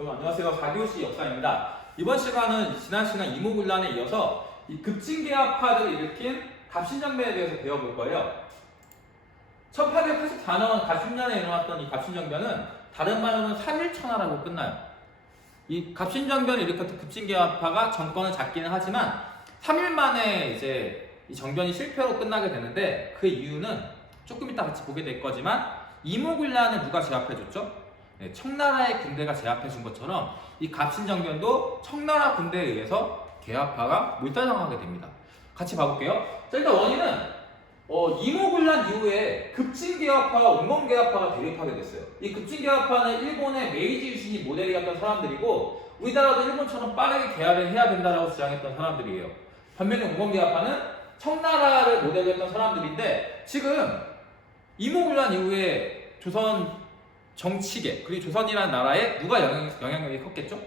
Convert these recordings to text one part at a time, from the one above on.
여러분 안녕하세요. 4교시 역사입니다. 이번 시간은 지난 시간 이모군란에 이어서 이 급진개합파를 일으킨 갑신정변에 대해서 배워볼 거예요. 1884년 갑신년에 일어났던 이 갑신정변은 다른 말로는 3.1천하라고 끝나요. 이 갑신정변을 일으켰던 급진개합파가 정권을 잡기는 하지만 3일 만에 이제 이 정변이 실패로 끝나게 되는데 그 이유는 조금 이따 같이 보게 될 거지만 이모군란을 누가 제압해줬죠? 네, 청나라의 군대가 제압해준 것처럼 이 갑신정변도 청나라 군대에 의해서 개합파가 몰살당하게 됩니다. 같이 봐볼게요. 자, 일단 원인은 이모군란 이후에 급진개합파와 온건개합파가 대립하게 됐어요. 이 급진개합파는 일본의 메이지 유신이 모델이었던 사람들이고 우리나라도 일본처럼 빠르게 개화를 해야 된다고 주장했던 사람들이에요. 반면에 온건개합파는 청나라를 모델로 했던 사람들인데 지금 이모군란 이후에 조선 정치계 그리고 조선이라는 나라에 누가 영향력이 컸겠죠?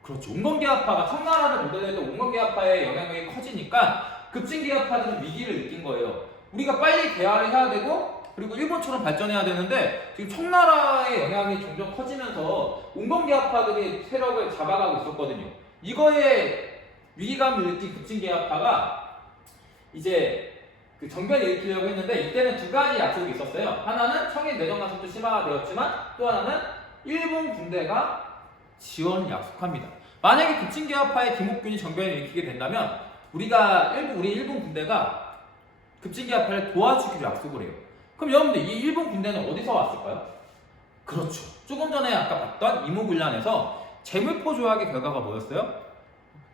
그렇죠. 온건개합파가 청나라를 모델로 했던 온건개합파의 영향력이 커지니까 급진개합파들은 위기를 느낀 거예요. 우리가 빨리 개화를 해야 되고 그리고 일본처럼 발전해야 되는데 지금 청나라의 영향이 점점 커지면서 온건개합파들이 세력을 잡아가고 있었거든요. 이거에 위기감을 느낀 급진개합파가 이제 그 정변을 일으키려고 했는데 이때는 두 가지 약속이 있었어요. 하나는 청일 내정 간섭도 심화되었지만 또 하나는 일본 군대가 지원을 약속합니다. 만약에 급진개합파의 김옥균이 정변을 일으키게 된다면 우리 일본 군대가 급진개합파를 도와주기로 약속을 해요. 그럼 여러분들 이 일본 군대는 어디서 왔을까요? 그렇죠. 조금 전에 아까 봤던 이모군란에서 재물포 조약의 결과가 뭐였어요?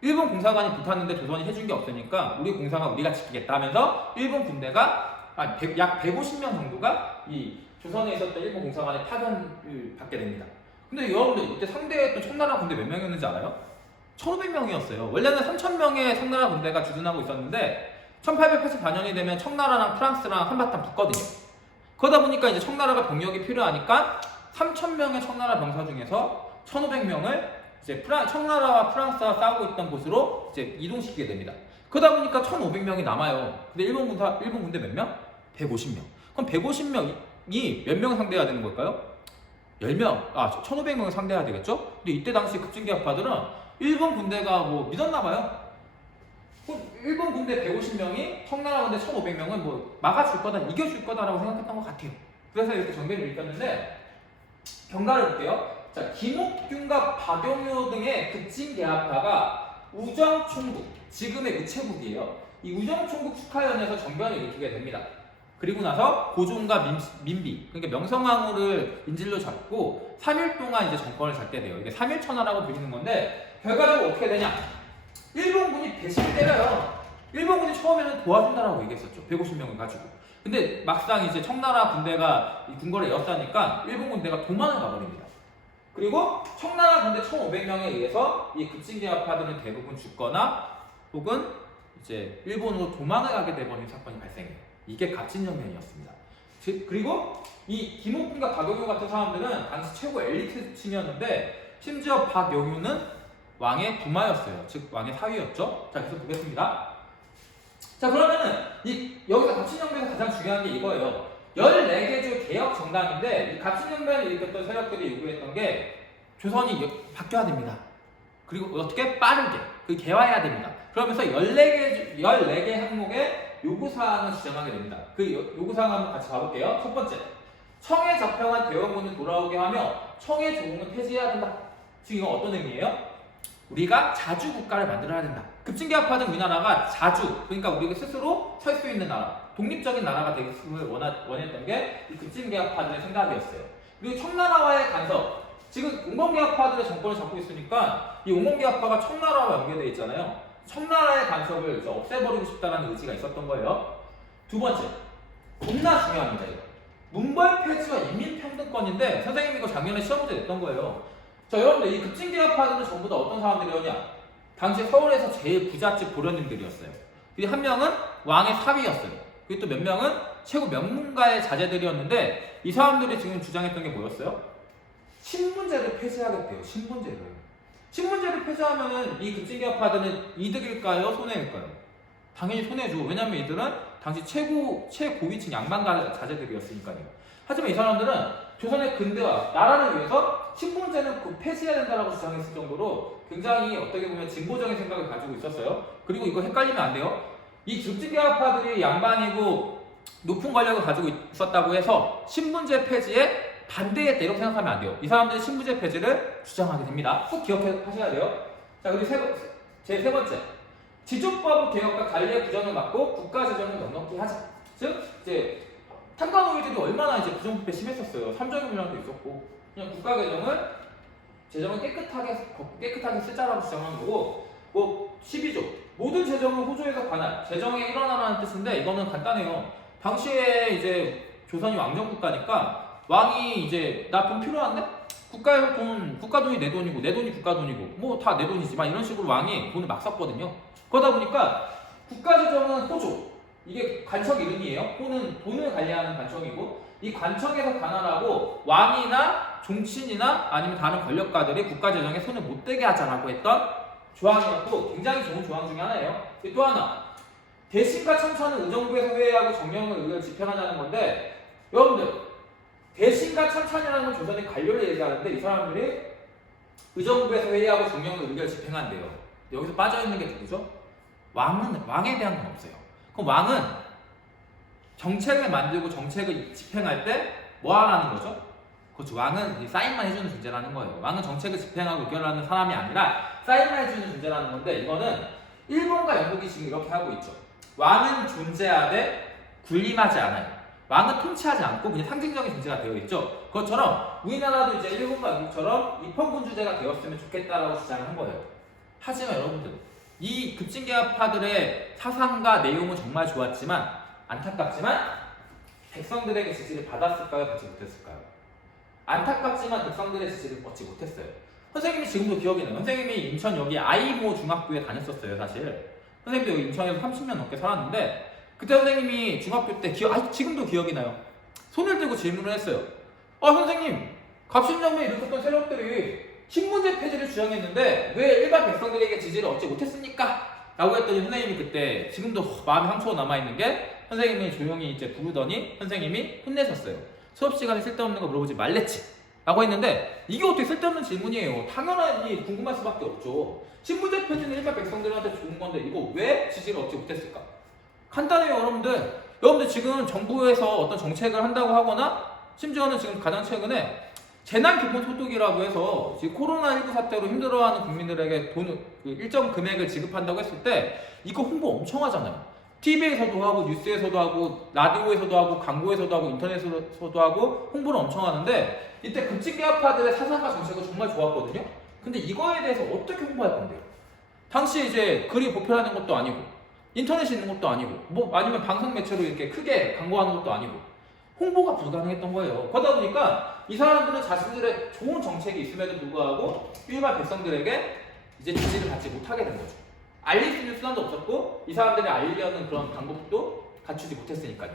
일본 공사관이 붙었는데 조선이 해준 게 없으니까 우리 공사관 우리가 지키겠다 하면서 일본 군대가 약 150명 정도가 이 조선에 있었던 일본 공사관에 파견을 받게 됩니다. 근데 여러분들 이때 상대했던 청나라 군대 몇 명이었는지 알아요? 1500명이었어요. 원래는 3000명의 청나라 군대가 주둔하고 있었는데 1884년이 되면 청나라랑 프랑스랑 한바탕 붙거든요. 그러다 보니까 이제 청나라가 병력이 필요하니까 3000명의 청나라 병사 중에서 1500명을 이제 청나라와 프랑스가 싸우고 있던 곳으로 이제 이동시키게 됩니다. 그러다 보니까 1,500명이 남아요. 근데 일본 군대 몇 명? 150명. 그럼 150명이 몇 명 상대해야 되는 걸까요? 10명. 1,500명을 상대해야 되겠죠? 근데 이때 당시 급진개합파들은 일본 군대가 뭐 믿었나 봐요. 일본 군대 150명이 청나라 군대 1,500명은 뭐 막아줄 거다, 이겨줄 거다라고 생각했던 것 같아요. 그래서 이렇게 정변을 일으켰는데 경과를 볼게요. 자, 김옥균과 박용효 등의 급진개합파가 우정총국, 지금의 우체국이에요. 이 우정총국 축하연에서 정변을 일으키게 됩니다. 그리고 나서 고종과 민비, 그러니까 명성황후를 인질로 잡고 3일 동안 이제 정권을 잡게 돼요. 이게 3.1천하라고 불리는 건데 결과적으로 어떻게 되냐? 일본군이 배신을 때려요. 일본군이 처음에는 도와준다라고 얘기했었죠. 150명을 가지고. 근데 막상 이제 청나라 군대가 이 궁궐에 에워싸니까 일본 군대가 도망을 가버립니다. 그리고 청나라 군대 1,500명에 의해서 이 급진개합파들은 대부분 죽거나 혹은 이제 일본으로 도망을 가게 되버린 사건이 발생해요. 이게 갑진정변이었습니다. 그리고 이 김옥균과 박용효 같은 사람들은 당시 최고 엘리트층이었는데 심지어 박용효는 왕의 부마였어요. 즉 왕의 사위였죠. 자, 계속 보겠습니다. 자, 그러면은 여기서 갑진정변에서 가장 중요한 게 이거예요. 14개 주 개혁 정당인데 이 갑신정변을 일으켰던 세력들이 요구했던 게 조선이 바뀌어야 됩니다. 그리고 어떻게 빠르게 개화해야 됩니다. 그러면서 14개 항목의 요구사항을 주장하게 됩니다. 그 요구사항 한번 같이 봐볼게요. 첫 번째, 청에 잡혀간 대원군을 돌아오게 하며 청의 조공을 폐지해야 된다. 지금 이건 어떤 의미예요? 우리가 자주 국가를 만들어야 된다. 급진개합파는 우리나라가 자주, 그러니까 우리가 스스로 설 수 있는 나라, 독립적인 나라가 되기를 원했던 게 이 급진개합파들의 생각이었어요. 그리고 청나라와의 간섭, 지금 온건개합파들의 정권을 잡고 있으니까 이 온건개합파가 청나라와 연계되어 있잖아요. 청나라의 간섭을 이제 없애버리고 싶다는 의지가 있었던 거예요. 두 번째, 겁나 중요합니다. 이거. 문벌 폐지와 인민평등권인데 선생님이 이거 작년에 시험 문제 냈던 거예요. 자, 여러분들 이 급진개합파들은 전부 다 어떤 사람들이었냐? 당시 서울에서 제일 부잣집 도련님들이었어요. 한 명은 왕의 사위였어요. 그리고 또 몇 명은 최고 명문가의 자제들이었는데 이 사람들이 지금 주장했던 게 뭐였어요? 신분제를 폐지하겠대요. 신분제를 폐지하면은 이 급진개합파들은 이득일까요? 손해일까요? 당연히 손해죠. 왜냐면 이들은 당시 최고위층 양반가 자제들이었으니까요. 하지만 이 사람들은 조선의 근대화, 나라를 위해서 신분제는 그 폐지해야 된다라고 주장했을 정도로 굉장히 어떻게 보면 진보적인 생각을 가지고 있었어요. 그리고 이거 헷갈리면 안 돼요. 이 급진개혁파들이 양반이고 높은 권력을 가지고 있었다고 해서 신분제 폐지에 반대했다 이렇게 생각하면 안 돼요. 이 사람들이 신분제 폐지를 주장하게 됩니다. 꼭 기억하셔야 돼요. 자, 그리고 제 세 번째. 지주법 개혁과 관리의 부정을 막고 국가 재정을 넉넉히 하자. 즉, 이제 탄광노예들이 얼마나 이제 부정부패 심했었어요. 삼정유물량도 있었고, 그냥 국가 재정을 깨끗하게 쓰자라고 주장한 거고, 뭐 12조 모든 재정은 호조에서 관할, 재정에 일어나라는 뜻인데 이거는 간단해요. 당시에 이제 조선이 왕정국가니까 왕이 이제 나 돈 필요한데? 국가에서 국가 돈이 내 돈이고 내 돈이 국가 돈이고 뭐 다 내 돈이지만 이런 식으로 왕이 돈을 막 썼거든요. 그러다 보니까 국가 재정은 호조, 이게 관청 이름이에요. 호는 돈을 관리하는 관청이고 이 관청에서 관할하고 왕이나 종친이나 아니면 다른 권력가들이 국가 재정에 손을 못 대게 하자라고 했던 조항이었고 굉장히 좋은 조항 중에 하나예요. 또 하나, 대신과 천차는 의정부에서 회의하고 정령을 의결 집행하자는 건데 여러분들 대신과 천찬이라는 건 조선의 관료를 얘기하는데 이 사람들이 의정부에서 회의하고 정령을 의결 집행한대요. 여기서 빠져있는 게 누구죠? 왕에 대한 건 없어요. 그럼 왕은 정책을 만들고 정책을 집행할 때 뭐 하라는 거죠? 그렇죠. 왕은 사인만 해주는 존재라는 거예요. 왕은 정책을 집행하고 의결하는 사람이 아니라 사인만 해주는 존재라는 건데 이거는 일본과 영국이 지금 이렇게 하고 있죠. 왕은 존재하되 군림하지 않아요. 왕은 통치하지 않고 그냥 상징적인 존재가 되어 있죠. 그것처럼 우리나라도 이제 일본과 영국처럼 입헌군주제가 되었으면 좋겠다라고 주장을 한 거예요. 하지만 여러분들 이 급진개혁파들의 사상과 내용은 정말 좋았지만 안타깝지만 백성들에게 지지를 받았을까요? 받지 못했을까요? 안타깝지만 백성들의 지지를 얻지 못했어요. 선생님이 지금도 기억이 나요. 선생님이 인천 여기 아이모 중학교에 다녔었어요. 사실 선생님도 여기 인천에서 30년 넘게 살았는데 그때 선생님이 중학교 때 지금도 기억이 나요. 손을 들고 질문을 했어요. 선생님, 갑신정변에 일으켰던 세력들이 신분제 폐지를 주장했는데 왜 일반 백성들에게 지지를 얻지 못했습니까? 라고 했더니 선생님이 그때 지금도 마음에 상처가 남아있는 게 선생님이 조용히 이제 부르더니 선생님이 혼내셨어요. 수업 시간에 쓸데없는 거 물어보지 말랬지 라고 했는데 이게 어떻게 쓸데없는 질문이에요. 당연히 궁금할 수밖에 없죠. 신분제 폐지는 일반 백성들한테 좋은 건데 이거 왜 지지를 얻지 못했을까? 간단해요. 여러분들 지금 정부에서 어떤 정책을 한다고 하거나 심지어는 지금 가장 최근에 재난기본소득이라고 해서 지금 코로나19 사태로 힘들어하는 국민들에게 돈을 일정 금액을 지급한다고 했을 때 이거 홍보 엄청 하잖아요. TV에서도 하고 뉴스에서도 하고 라디오에서도 하고 광고에서도 하고 인터넷에서도 하고 홍보를 엄청 하는데 이때 급진개혁파들의 사상과 정책은 정말 좋았거든요. 근데 이거에 대해서 어떻게 홍보할 건데요? 당시 이제 글이 보편하는 것도 아니고 인터넷이 있는 것도 아니고 뭐 아니면 방송 매체로 이렇게 크게 광고하는 것도 아니고 홍보가 불가능했던 거예요. 그러다 보니까 이 사람들은 자신들의 좋은 정책이 있음에도 불구하고 일반 백성들에게 이제 지지를 받지 못하게 된 거죠. 알릴 수 있는 수단도 없었고 이 사람들이 알리려는 그런 방법도 갖추지 못했으니까요.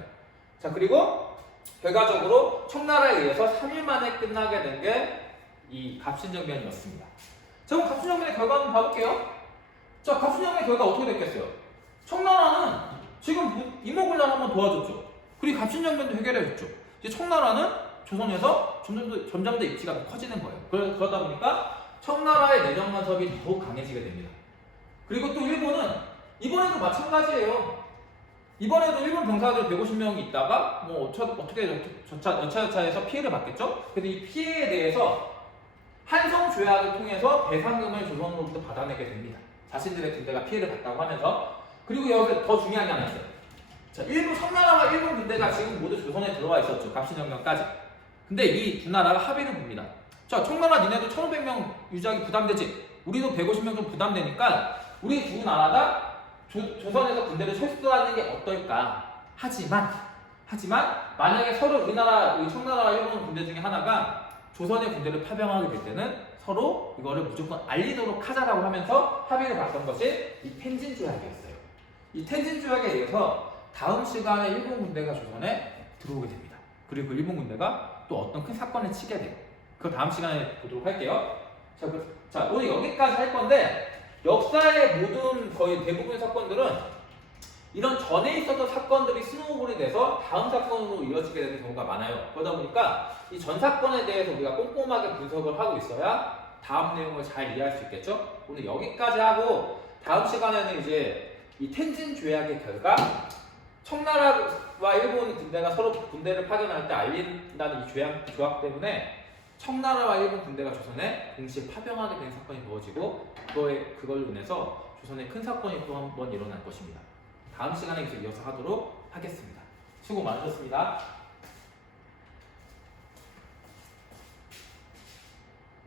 자, 그리고 결과적으로 청나라에 의해서 3일 만에 끝나게 된 게 이 갑신정변이었습니다. 자, 그럼 갑신정변의 결과 한번 봐볼게요. 자, 갑신정변의 결과 어떻게 됐겠어요? 청나라는 지금 이모군란 한번 도와줬죠. 그리고 갑신정변도 해결해줬죠. 이제 청나라는 조선에서 점점 더 입지가 더 커지는 거예요. 그러다 보니까 청나라의 내정 간섭이 더욱 강해지게 됩니다. 그리고 또 일본은 이번에도 마찬가지예요. 이번에도 일본 병사들 150명이 있다가 뭐 어떻게 여차여차해서 피해를 받겠죠. 그래서 이 피해에 대해서 한성 조약을 통해서 배상금을 조선으로부터 받아내게 됩니다. 자신들의 군대가 피해를 봤다고 하면서. 그리고 여기서 더 중요한 게 하나 있어요. 자, 청나라와 일본 군대가 지금 모두 조선에 들어와 있었죠. 갑신정변까지. 근데 이 두 나라가 합의를 봅니다. 자, 청나라 니네도 1500명 유지하기 부담되지. 우리도 150명 좀 부담되니까 우리 두 나라가 조선에서 군대를 철수하는 게 어떨까. 하지만 만약에 서로 우리 청나라와 일본 군대 중에 하나가 조선의 군대를 파병하게 될 때는 서로 이거를 무조건 알리도록 하자라고 하면서 합의를 봤던 것이 이 텐진 조약이었어요. 이 텐진 조약에 의해서 다음 시간에 일본 군대가 조선에 들어오게 됩니다. 그리고 일본 군대가 또 어떤 큰 사건을 치게 돼요. 그걸 다음 시간에 보도록 할게요. 자, 오늘 여기까지 할 건데 역사의 모든 거의 대부분의 사건들은 이런 전에 있었던 사건들이 스노우볼이 돼서 다음 사건으로 이어지게 되는 경우가 많아요. 그러다 보니까 이 전 사건에 대해서 우리가 꼼꼼하게 분석을 하고 있어야 다음 내용을 잘 이해할 수 있겠죠? 오늘 여기까지 하고 다음 시간에는 이제 이 텐진 조약의 결과 청나라와 일본 군대가 서로 군대를 파견할 때 알린다는 이 조약 때문에 청나라와 일본 군대가 조선에 동시에 파병하게 된 사건이 벌어지고 그걸로 인해서 조선에 큰 사건이 또 한 번 일어날 것입니다. 다음 시간에 계속 이어서 하도록 하겠습니다. 수고 많으셨습니다.